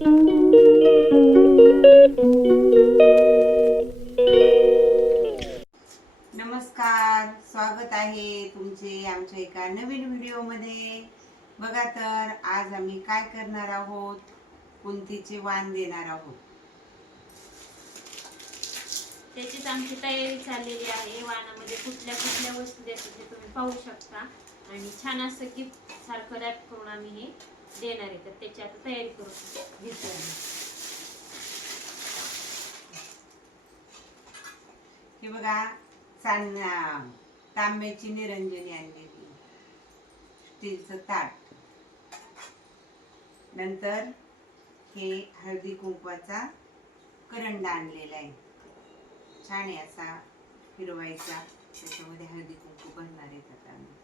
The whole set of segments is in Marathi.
नमस्कार, स्वागत आहे तुमचे आमच्या एका नवीन व्हिडिओमध्ये. बघा तर आज आम्ही काय करणार आहोत, कुंतीचे वाण देणार आहोत. त्याचीच आमची तयारी चाललेली आहे. वाणामध्ये कुठल्या कुठल्या वस्तू द्यायच्या ते तुम्ही पाहू शकता आणि छान असं गिफ्ट सारखं रॅप करून आम्ही हे देणार आहे. तर त्याची आता तयारी करून घेतो आम्ही. हे बघा, तांब्याची निरंजनी आणलेली, स्टीलचं ताट, नंतर हे हळदी कुंकवाचा करंडा आणलेला आहे. छान आहे असा फिरवायचा, त्याच्यामध्ये हळदी कुंकू भरणार आहे. आता आम्ही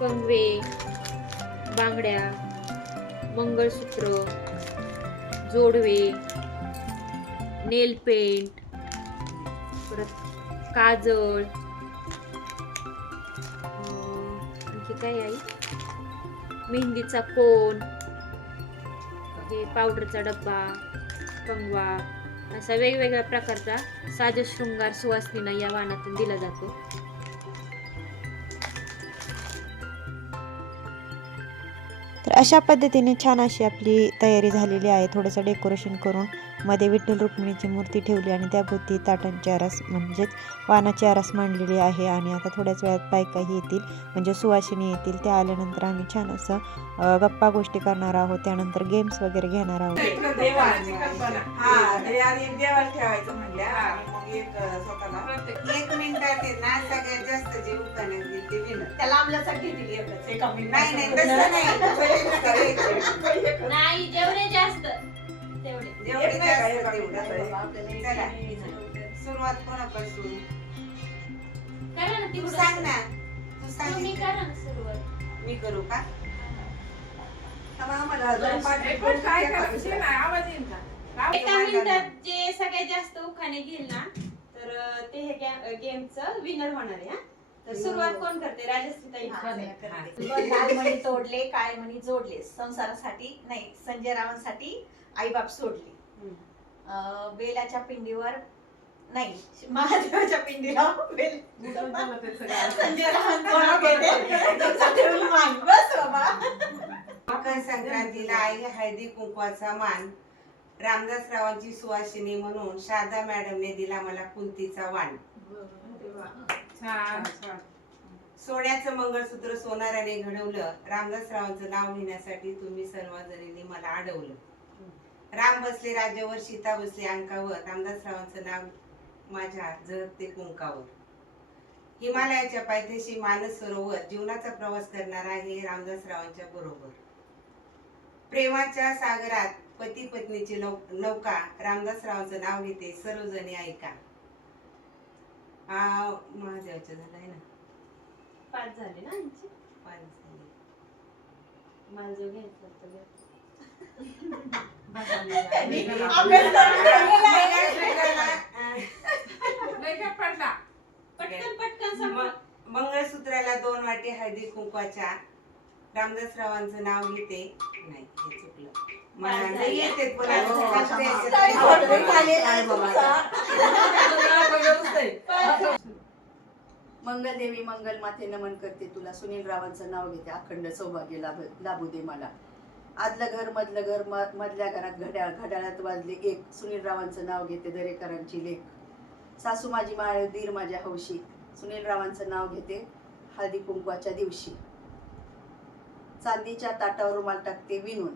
कंगवे, बांगड्या, मंगळसूत्र, जोडवे, नेल पेंट, परत काजळ, आणखी काय आहे, मेहंदीचा कोन, हे पावडरचा डब्बा, कंगवा, असा वेगवेगळ्या प्रकारचा साजशृंगार सुवासिनींना या वाणातून दिला जातो. तर अशा पद्धतीने छान अशी आपली तयारी झालेली आहे. थोडंसं डेकोरेशन करून मध्ये विठ्ठल रुक्मिणीची मूर्ती ठेवली आणि त्याभोवती ताटांची आरास म्हणजेच वाणाची आरास मांडलेली आहे. आणि आता थोड्याच वेळात बायकाही येतील, म्हणजे सुवासिनी येतील. त्या आल्यानंतर आम्ही छान असं गप्पा गोष्टी करणार आहोत. त्यानंतर गेम्स वगैरे घेणार आहोत. एक मिनिटात आहे ना, सगळ्यात जास्त जे उत्तर येईल ते विनर. त्याला आमल्यासाठी दिली एकच एका नाही नाही, तसं नाही. नाही, जेवढे जास्त तेवढे. जेवढे जास्त तेवढं. चला, सुरुवात कोणापासून? करा ना, तू सांग ना, तू सांग. तुम्ही करा ना सुरुवात. मी करू का? एका मिनिटात जे सगळ्यात जास्त उखाणे घेईल ना, तर ते हे गेमचं विनर होणार आहे. हा, तर सुरुवात कोण करते? राजश्री ताई. लालमणी तोडले, काळमणी जोडले, संसारासाठी नाही, संजय रावांसाठी आईबाप सोडले. बेलाच्या पिंडीवर नाही, महादेवाच्या पिंडीला बेल संजय रावांचा बस बाबा. मकर संक्रांतीला आई हळदी कुंकवाचा मान, रामदासरावांची सुवासिनी म्हणून शारदा मॅडमने दिला मला कुंतीचा वाण. सोन्याचं मंगळसूत्र सोनाराने घडवलं, रामदासरावांचं नाव घेण्यासाठी तुम्ही सर्वजणींनी मला अडवलं. राम बसले राज्यावर, सीता बसले अंकावर, रामदासरावांचं नाव माझ्या झळकते कुंकावर. हिमालयाच्या पायथ्याशी मानस सरोवर, जीवनाचा प्रवास करणार आहे रामदासरावांच्या बरोबर. प्रेमाच्या सागरात पती पत्नीची नौका, रामदासरावांचं नाव घेते सर्वजणी ऐका. हा महादेवाचं झालंय ना. 5 झाले ना आमचे. 5 झाले. मला जो घ्यायचा तो घ्या. पटकन पटकन सांग. मंगळसूत्राला 2 वाटी हळदी कुंकवाच्या, रामदासरावांचं नाव घेते. नाही, हे चुकलं. मला नाही येते पण मंगलदेवी मंगल माते नमन करते तुला, सुनील रावांचं नाव घेते, अखंड सौभाग्य लाभू दे मला. आदलं घर मधलं घर, मधल्या घरात घड्याळात वाजले एक, सुनील रावांचं नाव घेते, दरेकरांची लेख. सासू माझी माळ, दीर माझ्या हौशी, सुनील रावांचं नाव घेते, हळदी कुंकवाच्या दिवशी. चांदीच्या ताटावर रुमाल टाकते विणून,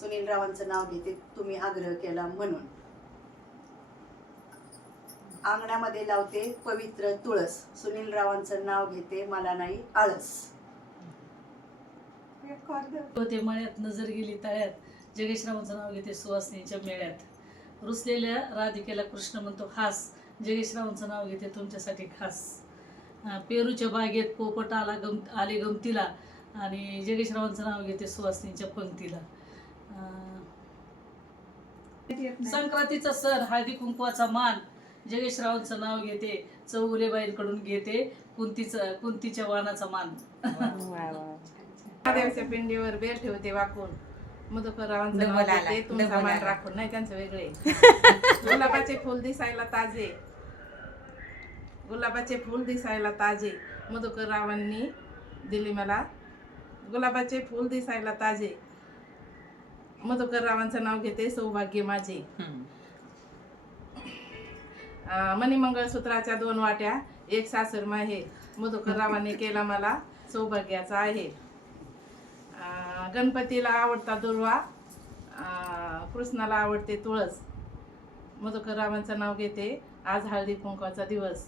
सुनील रावांचं नाव घेते, तुम्ही आग्रह केला म्हणून. अंगणामध्ये लावते पवित्र तुळस, सुनील रावांचं नाव घेते मला नाही आळस. होते मळ्यात नजर गेली तळ्यात, जगेशरावांचं नाव घेते सुवासिनीच्या मेळ्यात. रुसलेल्या राधिकेला कृष्ण म्हणतो हास, जगेशरावांचं नाव घेते तुमच्यासाठी खास. पेरूच्या बागेत पोपट आले गमतीला, आणि जगेशरावांचं नाव घेते सुवासिनीच्या पंक्तीला. संक्रांतीचा सण, हळदी कुंकवाचा मान, जगेशरावांचं नाव घेते चौगुलेबाईंकडून घेते कुंतीच्या वाणाचा मान. महादेवच्या पिंडीवर बेर ठेवते वाकून, मधुकररावांचं नाव घेते तुमचा मान राखून. नाही, त्यांचं वेगळे. गुलाबाचे फुल दिसायला ताजे, गुलाबाचे फुल दिसायला ताजे, मधुकररावांनी दिली मला. गुलाबाचे फुल दिसायला ताजे, मधुकररावांचं नाव घेते सौभाग्य माझे. मणिमंगळसूत्राच्या 2 वाट्या, एक सासर माहे, मधुकररावांनी केला मला सौभाग्याचा आहे. गणपतीला आवडता दुर्वा, कृष्णाला आवडते तुळस, मधुकररावांचं नाव घेते आज हळदी कुंकवाचा दिवस.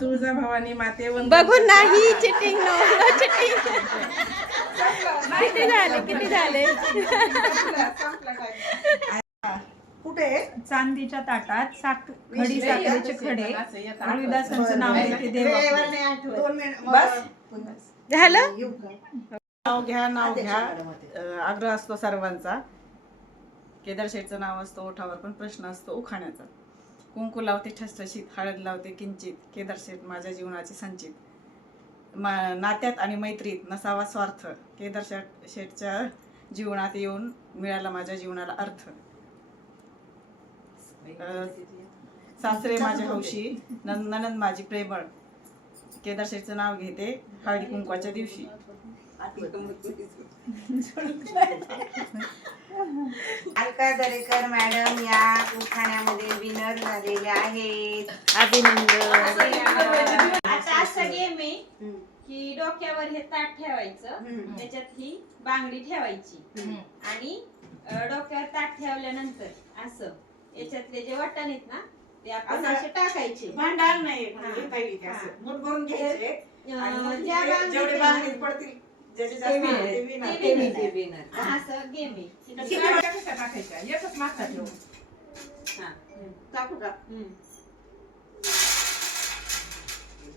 तुळजा भवानी माते बघून नाही चिटिंग किती झाले कुठे चांदीच्या ताटात घडी साखरेचे खडे, रविदासांचं नाव घेते देवा. झालं. नाव घ्या आग्रह असतो सर्वांचा. केदार शेठचं नाव असतं ओठावर, पण प्रश्न असतो उखाण्याचा. कुंकू लावते ठसठशीत, हळद लावते किंचित, केदार शेठ माझ्या जीवनाचे संचित. नात्यात आणि मैत्रीत नसावा स्वार्थ, केदार शेठच्या जीवनात येऊन मिळाला माझ्या जीवनाला अर्थ. सासरे माझे हौशी, ननंद माझी प्रेमळ, केदार शेठचं नाव घेते हळदी कुंकवाच्या दिवशी. अलका दरेकर मॅडम या उखाण्यामध्ये विनर झालेल्या आहेत. अभिनंदन. आता असं गेम आहे की डोक्यावर हे ताट ठेवायचं, त्याच्यात ही बांगडी ठेवायची, आणि डोक्यावर ताट ठेवल्यानंतर असं याच्यातले जे वाटण आहेत ना ते आपण असे टाकायचे. भांडार नाही, मूठ भरून घ्यायचे. ज्या जेवढे बांगडीत पडतील, ज्याचे जास्त होईल ते winner. ते winner. असं गेम आहे. कशा टाकायच्या, एकच मागचा ठेव. टाकू का?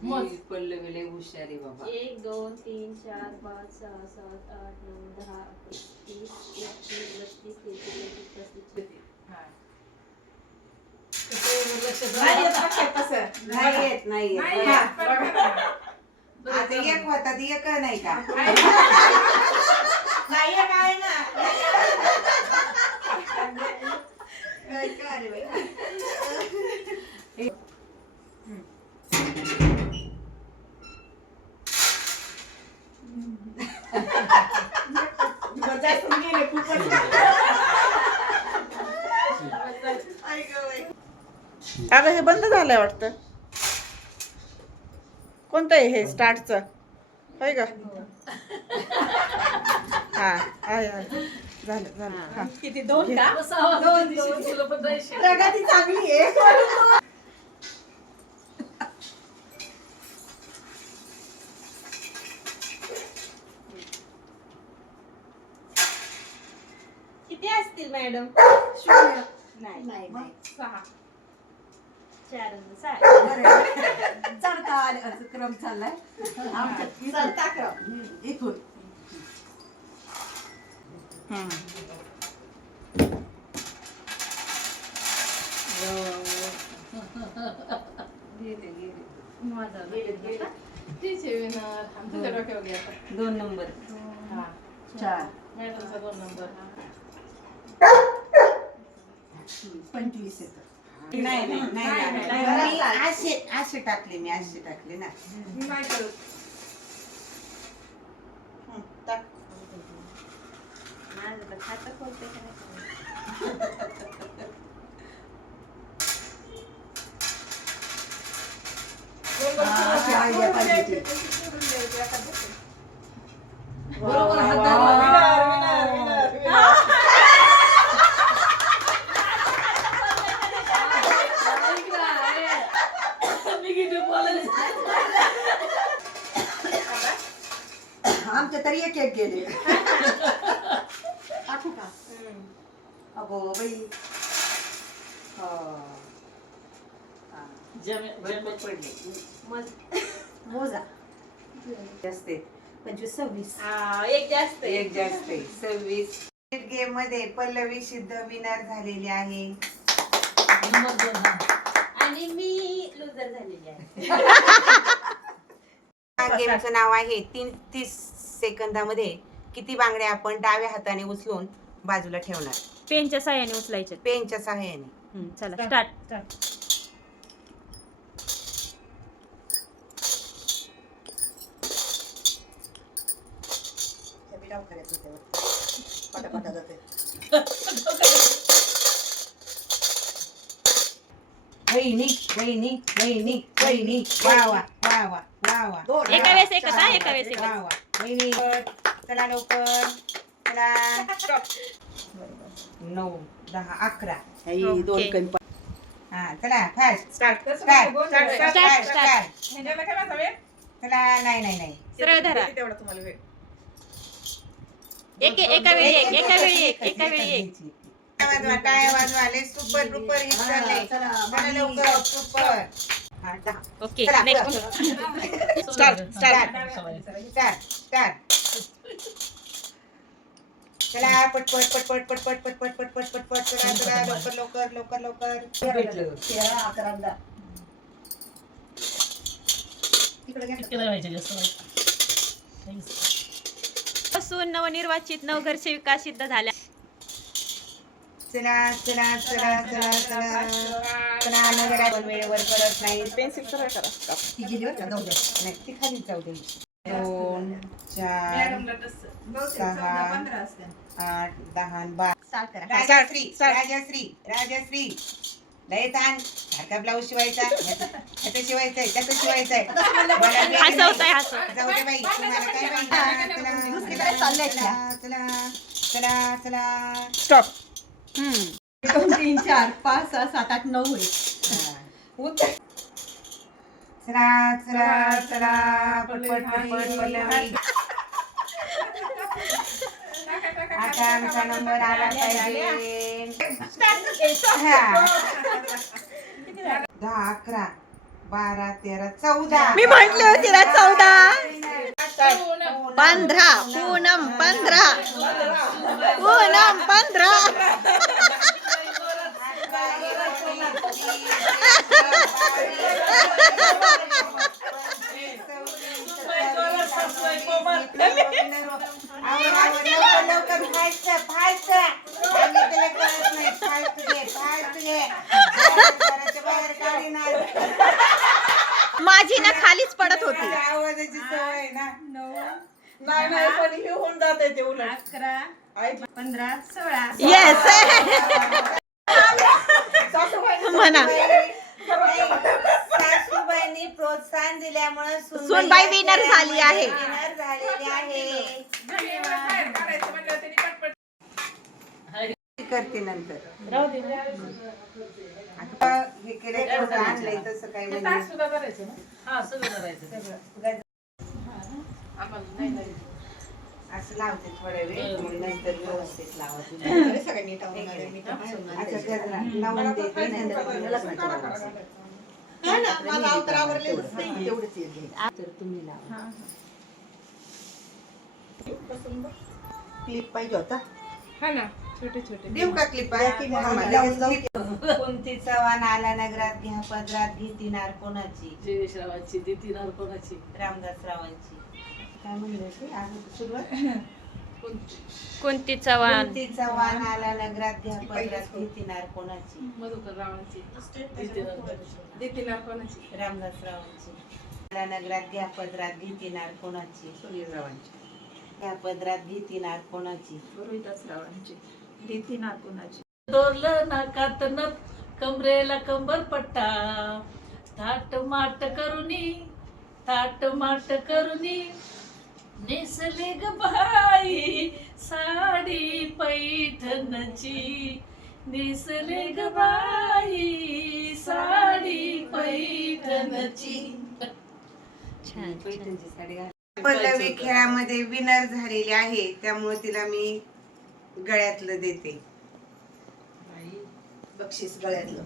ही पल्लवी लय हुशार आहे बाबा. 1 2 3 4 5 6 7 8 9 10 30 31 32 33 34 नाही येत, नाही येत. नाही, बघा. बघा. आता एक होता ती एक नाही का? नाही काय ना अगं हे बंद झालंय वाटतं. कोणतं आहे हे स्टार्टचं? होय का? हा आहे झालं झालं. हा किती 2 का? प्रगती प्रगती चांगली आहे. किती असतील मॅडम? 0 नाही नाही 6 4 आणि 6. चढता क्रम चाललाय चलता क्रम. इथून. ठीक आहे winner. तुझ्या डोक्यावर घे आता. 2 नंबर. हा. 4 मॅडमचा 2 नंबर. 25 येतं. नाही नाही नाही नाही. मी असे टाकले, मी असे टाकले ना. नाही करत. माझं तर खातं खोलते का नाही? आयडिया पाहिजे ती. बरोबर हात धरला. एक गेले. टाकू का? अगो बाई. भरपूर पडले. मोजा. जास्त आहे. 25-26. एक जास्त आहे. 26. गेम मध्ये पल्लवी सिद्ध विनर झालेली आहे. नंबर 2 हा. आणि मी लुजर झालेली आहे. गेमचं नाव आहे 30 सेकंदामध्ये किती बांगड्या आपण डाव्या हाताने उचलून बाजूला ठेवणार. पेनच्या साह्याने उचलायचे. पेनच्या सहाय्याने. चला स्टार्ट. डाव करायचं त्यावर. पटापटा जाते. वहिनी. वा वा. एका वेळेस एकच हा, एका वेळेस एकच. वा वा. वहिनी चला लवकर. चला. 9, 10, 11. आई, ओके. 2 कमी. हा चला फास्ट. स्टार्ट चला. नाही. सरळ धरा. तेवढा तुम्हाला वेळ. एका वेळी एक. टाळ्या वाजवा. लय सुपर हिट चाललंय. चला लवकर सुपर. हा, 10. ओके चला, नेक्स्ट. स्टार्ट. चला पटपट. चला लवकर. भेटलं. 13, 11. तिकडे घ्या. इतके नाही व्हायचे जास्त. पासून नवनिर्वाचित नवघरसेविका सिद्ध झाल्या. चला नगर आपण वेळेवर करत नाही. पेन्सिल सरळ करा. ती गेली बरं का, जाऊ द्या. नाही ती खाली जाऊ दे. 2, 4, 6, 8, 10, 12. स्टार्ट करा. राजश्री लय ताण. सारखा ब्लाऊज शिवायचा. ह्याचं शिवायचंय, त्याचं शिवायचंय. हसवताय. जाऊ दे बाई, तुम्हाला काय माहिती. दुसरीकडे चाललंय का? चला. 2, 3, 4, 5, 6, 7, 8, 9 होईल. चला पटपट पल्लवी. आता आमचा नंबर आला पाहिजे. 10, 11, 12, 13, 14. मी म्हटली होती ना 14. 15. पूनम 15. लवकर फास्ट. आम्ही त्याला कळत नाही. फास्ट घे. बाहेर काढीनार. माझी ना खालीच पडत होती. आवाजाची सवय ना. नाही पण हे होऊन जाते ते उलट. 15, 16. येस. म्हणा. सासूबाईंनी प्रोत्साहन दिल्यामुळे सूनबाई winner झाली आहे. करते नंतर. आता हे केलं आणलंय तसं काही हे तास सुद्धा करायचं ना. हा सगळं करायचं. असं लावते थोड्या वेळ मग नंतर व्यवस्थित लावते. सगळं नीट आवरून असं मीठ लावून देते नंतर तेवढंच येईल. तर तुम्ही लावा. क्लिप पाहिजे होता. हा ना, छोटे देऊ का क्लिप? कोणती चव्हाण आला नगरात घ्या पदरात घेती नार कोणाची. जयेशरावांची दितीनार कोणाची. रामदासरावांची. काय म्हणलं ते? अजून सुरुवात. कोणती चव्हाण. कोणती चव्हाण आला नगरात घ्या पदरात घेती नार कोणाची. मधुकर रावांची. दितीनार कोणाची. रामदासरावांची. आला नगरात घ्या पदरात घेती नार कोणाची. सुनीलरावांची. घ्या पदरात घेती नार कोणाची. रोहिदासरावांची. दितीनार कोणाची. दोरलं नाकात नथ कमरेला कंबर पट्टा. थाट माट करुनी नेसले ग बाई साडी पैठणची. नेसले ग बाई साडी पैठणची. पैठणची साडी घाल. पल्लवी खेळामध्ये विनर झालेली आहे, त्यामुळे तिला मी गळ्यातलं देते. बक्षीस गळ्यातलं.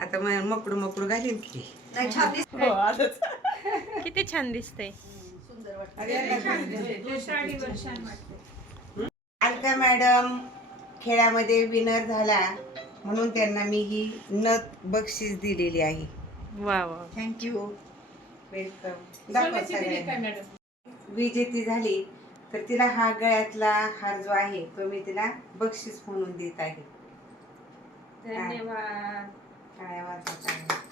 आता मकडू मकडू घालीन की. नाही छान हो आजच. किती छान दिसतंय. सुंदर वाटतं. अलका मॅडम खेळामध्ये विनर झाला म्हणून त्यांना मी ही नथ बक्षीस दिलेली आहे. वा वा. थँक्यू. वेलकम. विजेती झाली तर तिला हा गळ्यातला हार जो आहे तो मी तिला बक्षीस म्हणून देत आहे. धन्यवाद. टाळ्या वाजवा.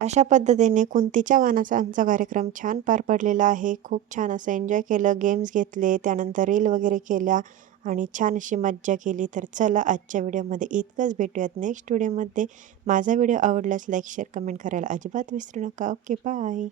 अशा पद्धतीने कुंतीच्या वाणाचा आमचा कार्यक्रम छान पार पडलेला आहे. खूप छान असं एन्जॉय केलं, गेम्स घेतले, त्यानंतर रील वगैरे केल्या आणि छान अशी मज्जा केली. तर चला आजच्या व्हिडिओमध्ये इतकंच. भेटूयात नेक्स्ट व्हिडिओमध्ये. माझा व्हिडिओ आवडल्यास लाईक शेअर कमेंट करायला अजिबात विसरू नका. Okay bye.